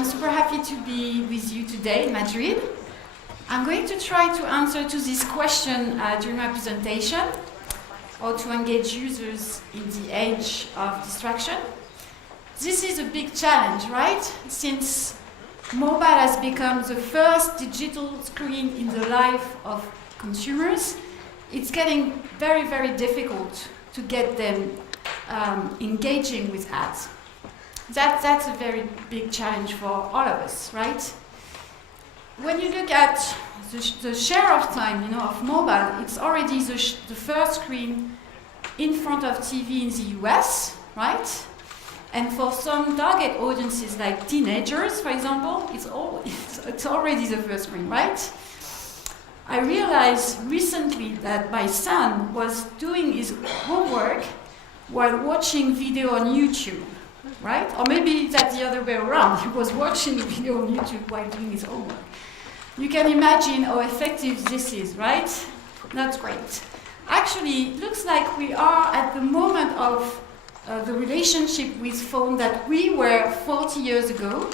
I'm super happy to be with you today in Madrid. I'm going to try to answer to this question during my presentation, or to engage users in the age of distraction. This is a big challenge, right? Since mobile has become the first digital screen in the life of consumers, it's getting very, very difficult to get them engaging with ads. That's a very big challenge for all of us, right? When you look at the share of time, of mobile, it's already the first screen in front of TV in the US, right? And for some target audiences like teenagers, for example, it's already the first screen, right? I realized recently that my son was doing his homework while watching video on YouTube, right? Or maybe that's the other way around. He was watching a video on YouTube while doing his homework. You can imagine how effective this is, right? That's great. Actually, it looks like we are at the moment of the relationship with phone that we were 40 years ago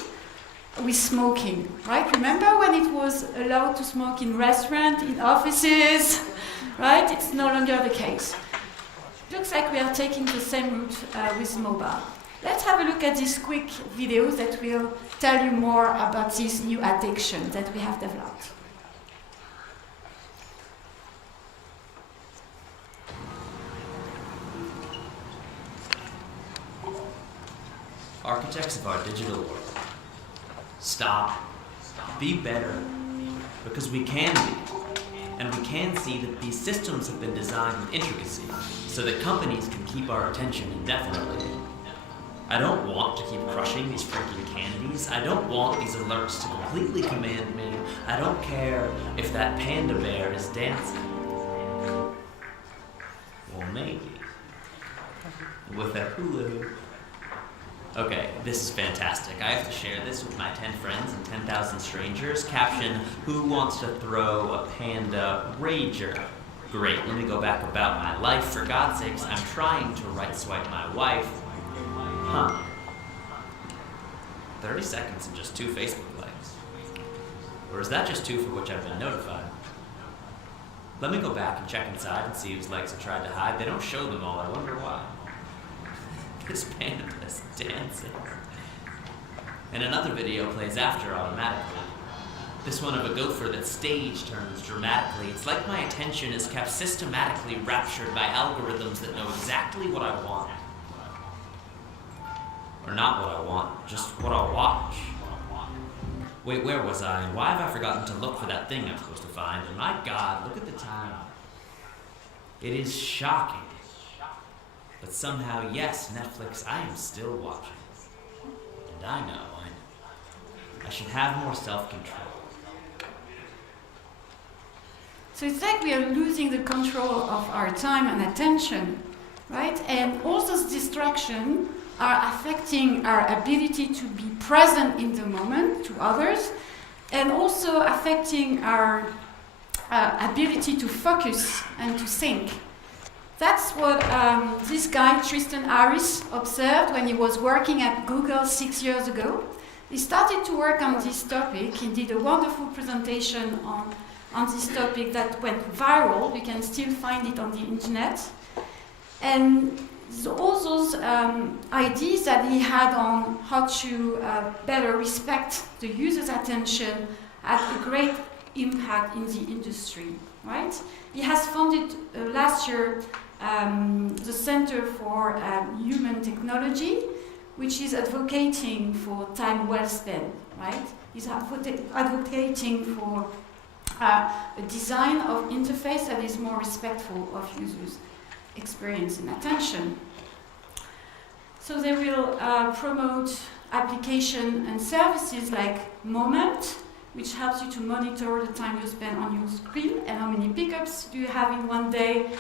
with smoking, right? Remember when it was allowed to smoke in restaurants, in offices, right? It's no longer the case. Looks like we are taking the same route with mobile. Let's have a look at these quick videos that will tell you more about this new addiction that we have developed. Architects of our digital world. Stop. Be better. Because we can be. And we can see that these systems have been designed with intricacy so that companies can keep our attention indefinitely. I don't want to keep crushing these freaking candies. I don't want these alerts to completely command me. I don't care if that panda bear is dancing. Well, maybe. With a hula hoop. Okay, this is fantastic. I have to share this with my 10 friends and 10,000 strangers. Caption, who wants to throw a panda rager? Great, let me go back about my life. For God's sakes, I'm trying to right swipe my wife. Huh. 30 seconds and just 2 Facebook likes. Or is that just 2 for which I've been notified? Let me go back and check inside and see whose likes I tried to hide. They don't show them all, I wonder why. This panda is dancing. And another video plays after automatically. This one of a gopher that stage turns dramatically. It's like my attention is kept systematically raptured by algorithms that know exactly what I want. Or not what I want, just what I'll watch. Wait, where was I? And why have I forgotten to look for that thing I'm supposed to find? And my God, look at the time. It is shocking. But somehow, yes, Netflix, I am still watching. And I know. I should have more self-control. So it's like we are losing the control of our time and attention, right? And all those distractions are affecting our ability to be present in the moment to others, and also affecting our ability to focus and to think. That's what this guy, Tristan Harris, observed when he was working at Google 6 years ago. He started to work on this topic. He did a wonderful presentation on this topic that went viral. You can still find it on the internet. And all those ideas that he had on how to better respect the user's attention had a great impact in the industry, right? He has founded last year the Center for Human Technology, which is advocating for time well spent, right? He's advocating for a design of interface that is more respectful of users' experience and attention. So they will promote application and services like Moment, which helps you to monitor the time you spend on your screen and how many pickups do you have in one day.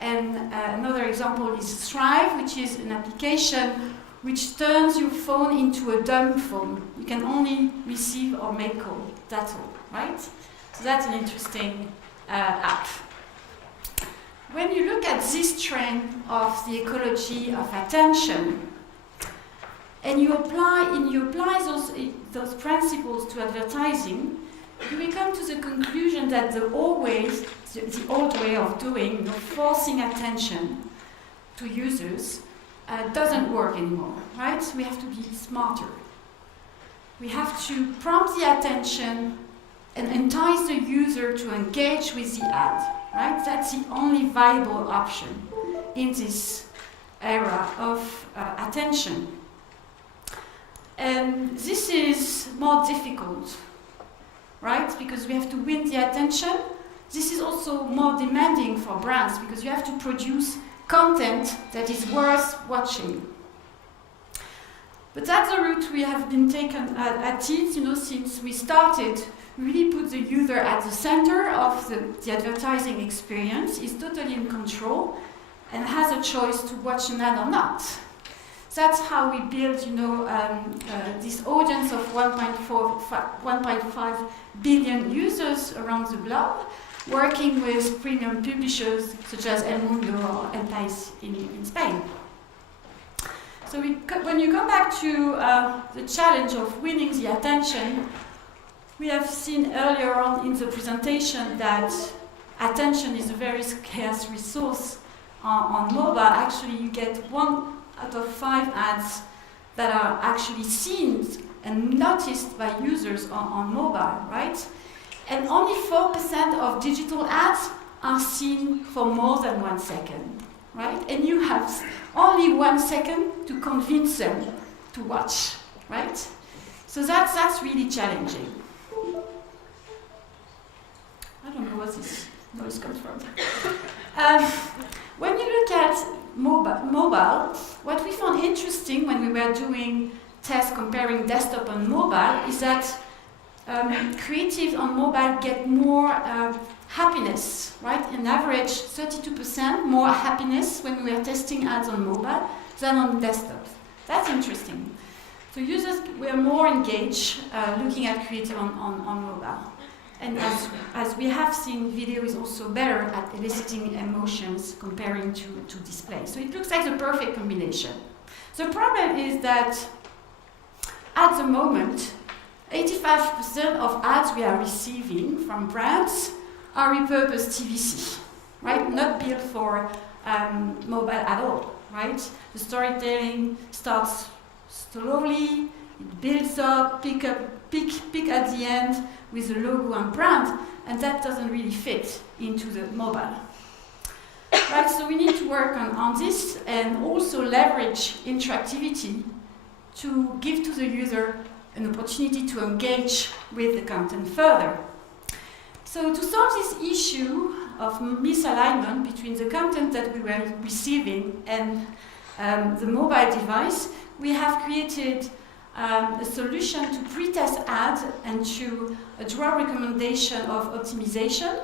And another example is Strive, which is an application which turns your phone into a dumb phone. You can only receive or make calls, that's all, right? So that's an interesting app. When you look at this trend of the ecology of attention, and you apply those principles to advertising, you will come to the conclusion that the old way of doing, forcing attention to users, doesn't work anymore, right? We have to be smarter. We have to prompt the attention and entice the user to engage with the ad, right? That's the only viable option in this era of attention. And this is more difficult, right? Because we have to win the attention. This is also more demanding for brands because you have to produce content that is worth watching. But that's the route we have been taken at Teads, since we started. Really put the user at the center of the advertising experience, is totally in control, and has a choice to watch an ad or not. That's how we build, this audience of 1.5 billion users around the globe, working with premium publishers such as El Mundo or El País in Spain. So when you come back to the challenge of winning the attention, we have seen earlier on in the presentation that attention is a very scarce resource on mobile. Actually, you get 1 out of 5 ads that are actually seen and noticed by users on mobile, right? And only 4% of digital ads are seen for more than 1 second, right? And you have only 1 second to convince them to watch, right? So that's really challenging. I don't know what this noise comes from. When you look at mobile, what we found interesting when we were doing tests comparing desktop and mobile is that creatives on mobile get more happiness, right? On average, 32% more happiness when we were testing ads on mobile than on desktop. That's interesting. So users were more engaged looking at creative on mobile. And as we have seen, video is also better at eliciting emotions comparing to display. So it looks like the perfect combination. The problem is that at the moment, 85% of ads we are receiving from brands are repurposed TVC, right? Not built for mobile at all, right? The storytelling starts slowly, it builds up, peak at the end with the logo and brand, and that doesn't really fit into the mobile. Right, so we need to work on this and also leverage interactivity to give to the user an opportunity to engage with the content further. So to solve this issue of misalignment between the content that we were receiving and the mobile device, we have created a solution to pre-test ads and to draw recommendation of optimization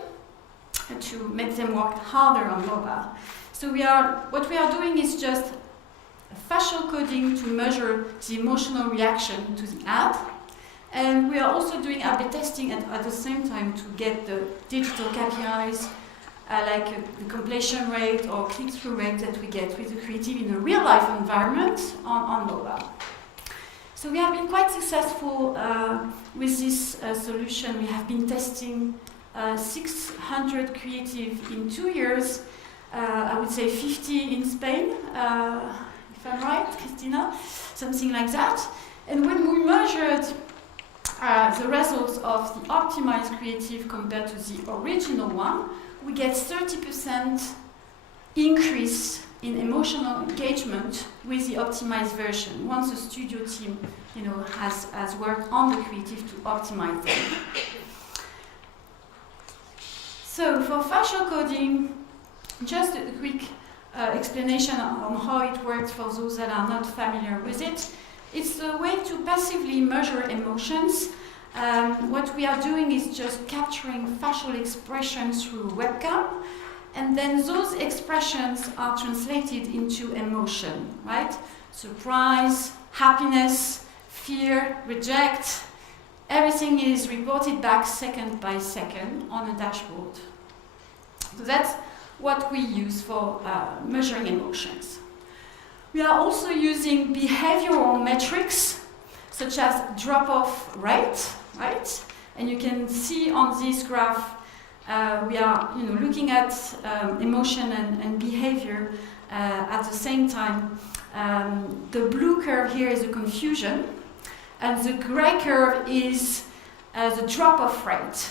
to make them work harder on mobile. So what we are doing is just facial coding to measure the emotional reaction to the ad, and we are also doing A/B testing at the same time to get the digital KPIs like the completion rate or click-through rate that we get with the creative in a real-life environment on mobile. So we have been quite successful with this solution. We have been testing 600 creative in 2 years. I would say 50 in Spain, if I'm right, Christina, something like that. And when we measured the results of the optimized creative compared to the original one, we get 30% increase in emotional engagement with the optimized version once the studio team has worked on the creative to optimize them. So for facial coding, just a quick explanation on how it works for those that are not familiar with it. It's a way to passively measure emotions. What we are doing is just capturing facial expressions through webcam, and then those expressions are translated into emotion, right? Surprise, happiness, fear, reject. Everything is reported back second by second on a dashboard. So that's what we use for measuring emotions. We are also using behavioral metrics, such as drop-off rate, right? And you can see on this graph, we are looking at emotion and behavior at the same time. The blue curve here is the confusion, and the gray curve is the drop-off rate.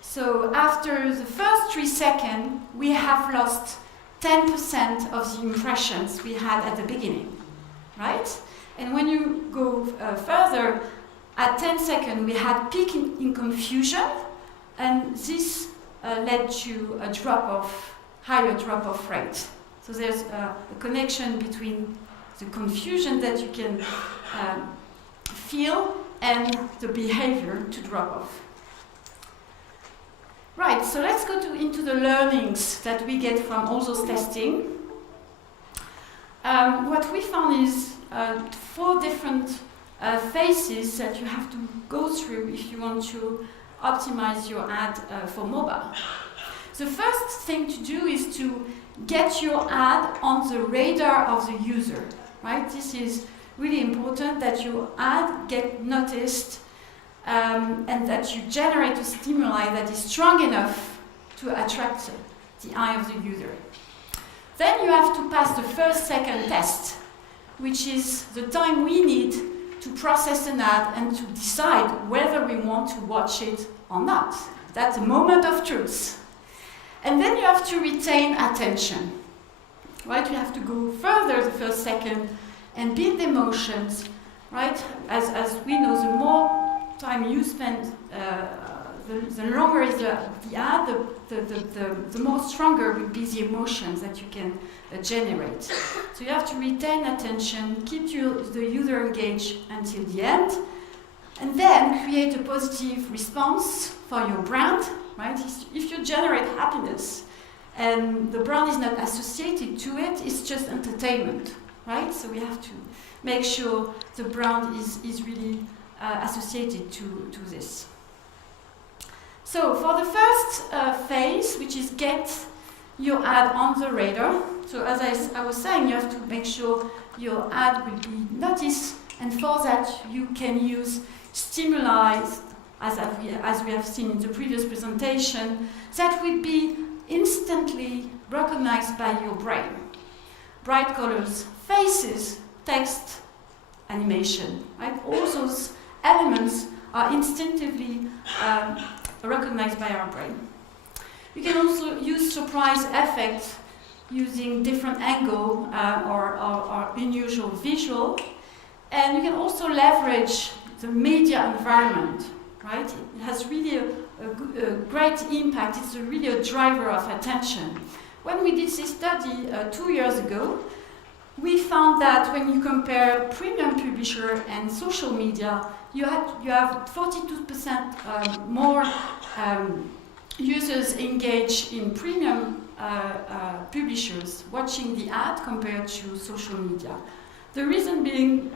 So after the first 3 seconds, we have lost 10% of the impressions we had at the beginning, right? And when you go further, at 10 seconds, we had peak in confusion, and this led to a higher drop-off rate. So there's a connection between the confusion that you can feel and the behavior to drop off. Right, so let's go into the learnings that we get from all those testing. What we found is 4 different phases that you have to go through if you want to optimize your ad for mobile. The first thing to do is to get your ad on the radar of the user, right? This is really important, that your ad get noticed and that you generate a stimuli that is strong enough to attract the eye of the user. Then you have to pass the first second test, which is the time we need to process an ad and to decide whether we want to watch it or not. That's a moment of truth. And then you have to retain attention, right? You have to go further the first second and build emotions, right? As we know, the more time you spend, the longer is the ad, the more stronger will be the emotions that you can generate. So you have to retain attention, keep the user engaged until the end, and then create a positive response for your brand, right? If you generate happiness and the brand is not associated to it, it's just entertainment, right? So we have to make sure the brand is really associated to this. So for the first phase, which is get your ad on the radar, so as I was saying, you have to make sure your ad will be noticed, and for that you can use stimuli, as we have seen in the previous presentation, that will be instantly recognized by your brain. Bright colors, faces, text, animation, right? All those elements are instinctively recognized by our brain. You can also use surprise effects using different angle or unusual visual, and you can also leverage the media environment, right? It has really a great impact. It's really a driver of attention. When we did this study 2 years ago, we found that when you compare premium publisher and social media, you have 42% more users engaged in premium publishers watching the ad compared to social media. The reason being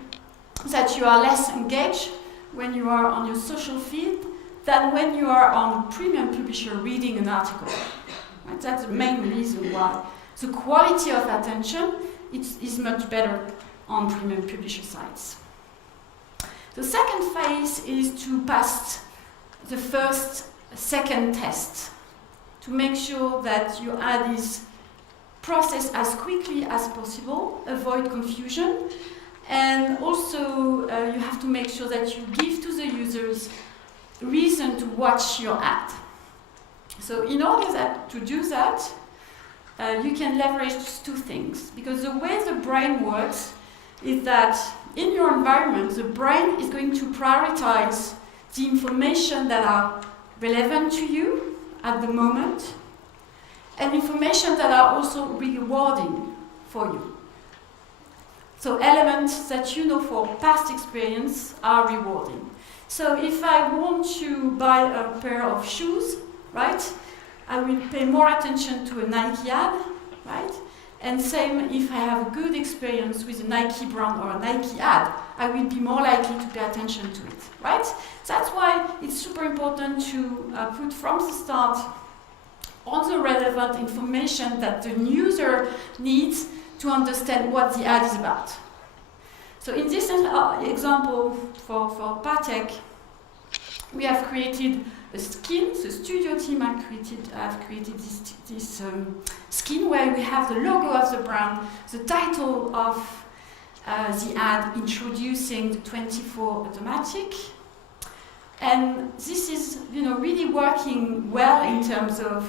that you are less engaged when you are on your social feed than when you are on premium publisher reading an article. Right? That's the main reason why. The quality of attention is much better on premium publisher sites. The second phase is to pass the second test, to make sure that your ad is processed as quickly as possible, avoid confusion, and also you have to make sure that you give to the users reason to watch your ad. So in order to do that, you can leverage 2 things, because the way the brain works is that in your environment, the brain is going to prioritize the information that are relevant to you at the moment, and information that are also rewarding for you. So elements that you know for past experience are rewarding. So if I want to buy a pair of shoes, right, I will pay more attention to a Nike ad, right? And same if I have a good experience with a Nike brand or a Nike ad, I will be more likely to pay attention to it, right? That's why it's super important to put from the start all the relevant information that the user needs to understand what the ad is about. So in this example for Patek, we have created a skin. The studio team have created this skin where we have the logo of the brand, the title of the ad introducing the 24 automatic. And this is, really working well in terms of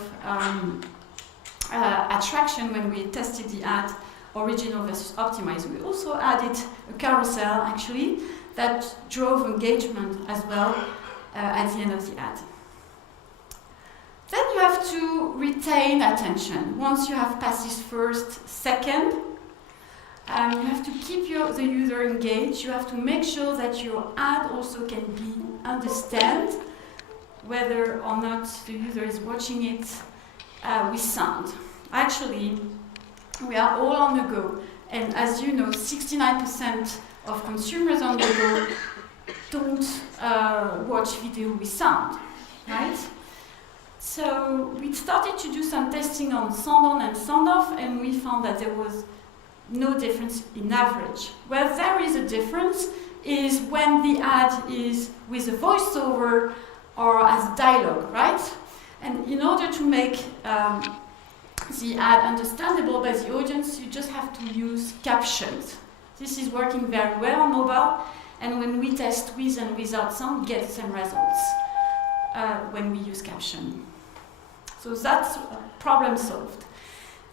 attraction when we tested the ad, original versus optimized. We also added a carousel, actually, that drove engagement as well at the end of the ad. Then you have to retain attention. Once you have passed this first second, you have to keep the user engaged. You have to make sure that your ad also can be understand whether or not the user is watching it with sound. Actually, we are all on the go, and as you know, 69% of consumers on the go don't watch video with sound, right? So we started to do some testing on sound on and sound off, and we found that there was no difference in average. Where there is a difference is when the ad is with a voiceover or as dialogue, right? And in order to make the ad understandable by the audience, you just have to use captions. This is working very well on mobile, and when we test with and without sound, we get the same results when we use caption. So that's a problem solved.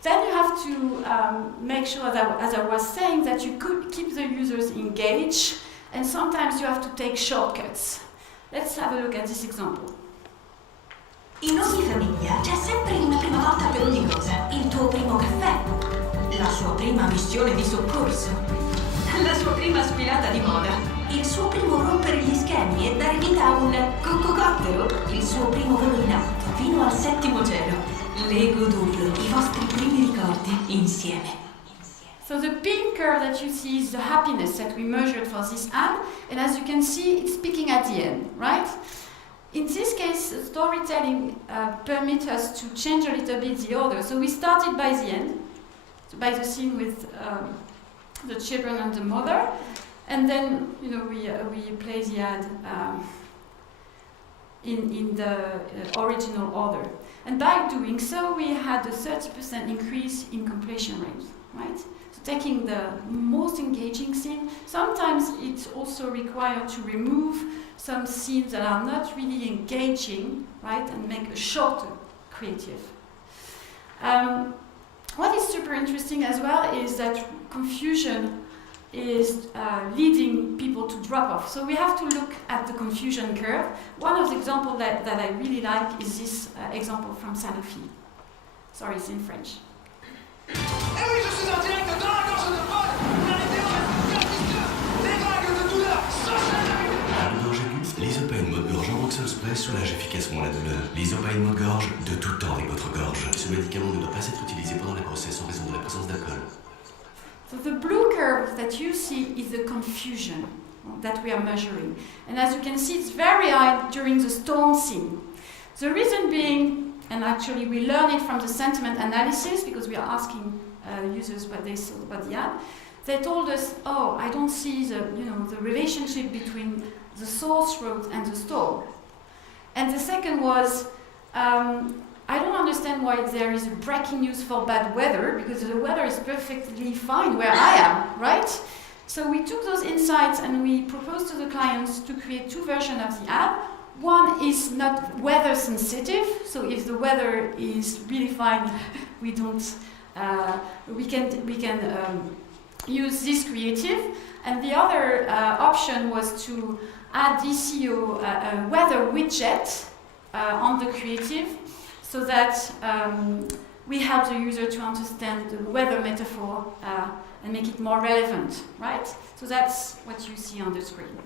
Then you have to make sure that, as I was saying, that you could keep the users engaged, and sometimes you have to take shortcuts. Let's have a look at this example. In ogni famiglia c'è sempre una prima volta per ogni cosa. Il tuo primo caffè, la sua prima missione di soccorso, la sua prima sfilata di moda, il suo primo rompere gli schemi e dare vita a un cococottero, il suo primo volo in auto fino al settimo cielo. Le godurio i vostri primi ricordi insieme. So the pink curve that you see is the happiness that we measured for this ad, and as you can see, it's peaking at the end, right? In this case, storytelling permits us to change a little bit the order. So we started by the end, so by the scene with the children and the mother, and then we play the ad in the original order. And by doing so, we had a 30% increase in completion rate, right? So taking the most engaging scene, sometimes it's also required to remove some scenes that are not really engaging, right, and make a shorter creative. What is super interesting as well is that confusion is leading people to drop off. So we have to look at the confusion curve. One of the examples that I really like is this example from Sanofi. Sorry, it's in French. Eh oui, je suis en direct dans la gorge de Paul. La météo est des vagues de douleur À la gorge aiguë, l'Isopain mode gorge en Roxol Spray soulage efficacement la douleur. L'Isopain mode gorge, de tout temps avec votre gorge. Ce médicament ne doit pas être utilisé pendant la grossesse en raison de la présence d'alcool. So the blue curve that you see is the confusion that we are measuring. And as you can see, it's very high during the storm scene. The reason being, and actually we learn it from the sentiment analysis because we are asking users what they saw about the ad. They told us, oh, I don't see the relationship between the source road and the storm. And the second was, I don't understand why there is breaking news for bad weather, because the weather is perfectly fine where I am, right? So we took those insights and we proposed to the clients to create two versions of the ad. One is not weather sensitive, so if the weather is really fine, we can use this creative. And the other option was to add DCO weather widget on the creative, so that we help the user to understand the weather metaphor and make it more relevant, right? So that's what you see on the screen.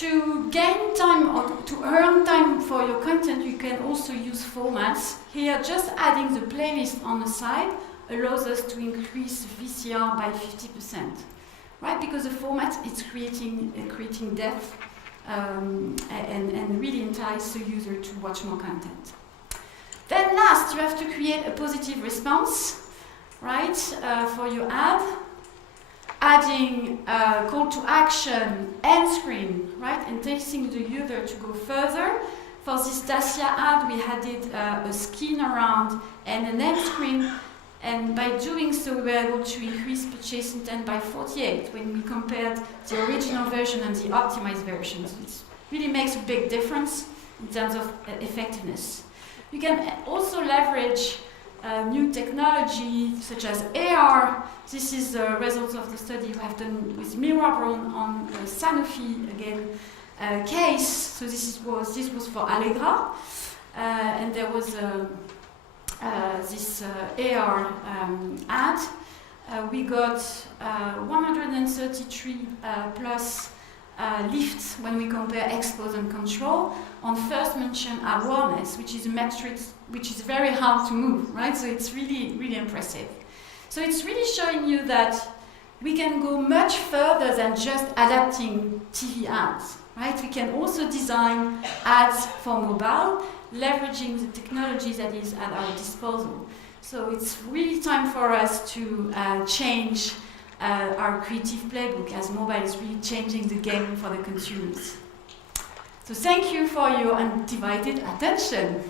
To gain time or to earn time for your content, you can also use formats. Here, just adding the playlist on the side allows us to increase VCR by 50%, right? Because the format is creating depth and really entice the user to watch more content. Then last, you have to create a positive response. right, for your ad, adding call to action, end screen, right, enticing the user to go further. For this Dacia ad, we added a skin around and an end screen, and by doing so, we were able to increase purchase intent by 48 when we compared the original version and the optimized version. So it really makes a big difference in terms of effectiveness. You can also leverage new technology such as AR. This is the result of the study we have done with Mirabron on Sanofi again case. So this was for Allegra, and there was this AR ad. We got 133 plus lifts when we compare expose and control on first mention awareness, which is a metric which is very hard to move, right? So it's really, really impressive. So it's really showing you that we can go much further than just adapting TV ads, right? We can also design ads for mobile, leveraging the technology that is at our disposal. So it's really time for us to change our creative playbook, as mobile is really changing the game for the consumers. So thank you for your undivided attention.